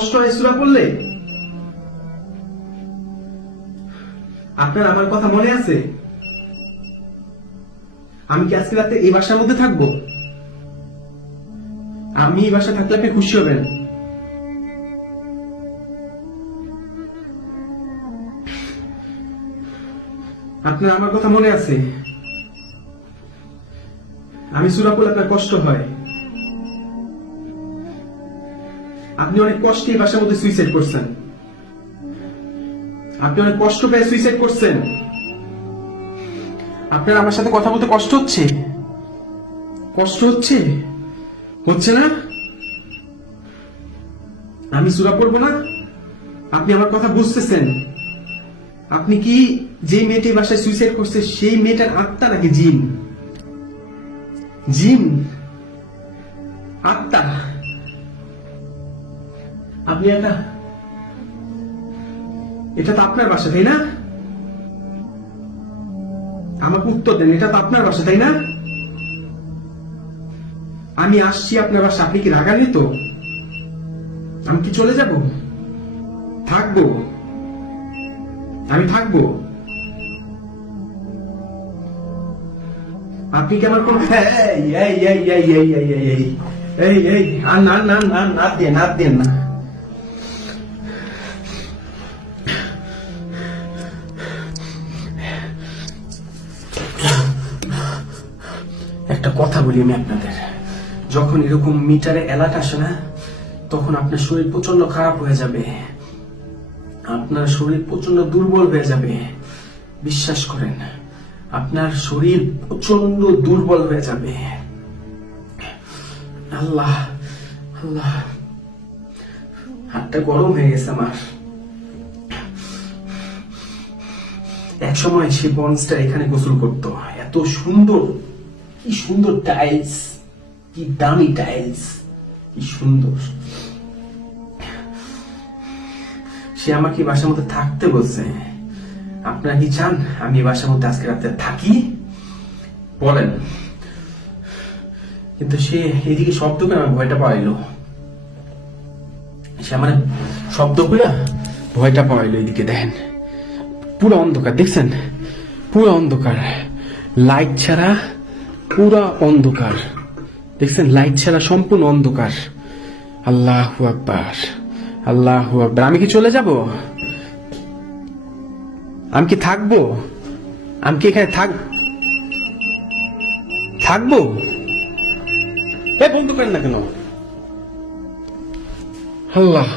কষ্ট হয় সূরা পড়লে? আপনার আমার কথা মনে আছে? আমি কি আজকে রাতে এই বাসার মধ্যে থাকবো? আমি এই বাসা থাকলে আপনি খুশি হবেন? আপনার আমার কথা মনে আছে? আমি সূরা পড়লে আপনার কষ্ট হয়। আপনি অনেক কষ্টে এই বাসার মধ্যে সুইসাইড করছেন। আপনি অনেক কষ্ট পেয়ে সুইসাইড করছেন। আপনার আমার সাথে কথা বলতে কষ্ট হচ্ছে? কষ্ট হচ্ছে? হচ্ছে না? আমি সূরা পড়বো না? আপনি আমার কথা বুঝতেছেন? আপনি কি যে মেয়েটি বাসায় সুইসাইড করছে সেই মেয়েটার আত্মা নাকি জিন? জিন আত্মা? আপনি এটা তো আপনার বাসা, তাই না? আমাকে উত্তর দেন, এটা তো আপনার বাসা, তাই না? আমি আসছি আপনার বাসা, আপনি কি রাগান্বিত? আমি কি চলে যাব? থাকবো? আমি থাকবো? আপনি কি আমার কোন না দেন না। একটা কথা বলি আমি আপনাদের, যখন এরকম মিটারে অ্যালার্ট আসে না, তখন আপনার শরীর প্রচন্ড খারাপ হয়ে যাবে, আপনার শরীর প্রচন্ড দুর্বল হয়ে যাবে। বিশ্বাস করেন, আপনার শরীর প্রচন্ড দুর্বল হয়ে যাবে। আল্লাহ আল্লাহ, হাতটা গরম হয়ে গেছে আমার। এক সময় সে বন্সটা এখানে গোসল করতো, এত সুন্দর, কি সুন্দর টাইলস, কি দামি টাইলস, কি সুন্দর। সে আমাকে বাসার মধ্যে থাকতে বলছে। আপনারা কি চান আমি বাসার মধ্যে আজকে রাতে থাকি? বলেন। কিন্তু সে এদিকে শব্দ করে আমার ভয়টা পাইলো, সে আমার শব্দ করে ভয়টা পাইলো। এদিকে দেখেন পুরো অন্ধকার, দেখছেন? পুরো অন্ধকার, লাইট ছাড়া পুরো অন্ধকার, দেখছেন? লাইট ছাড়া সম্পূর্ণ অন্ধকার। আল্লাহু আকবার, আল্লাহু আকবার। আমি কি চলে যাব? আমি কি থাকবো? আমি কি এখানে থাকবো? বন্ধ করেন না কেন? আল্লাহ।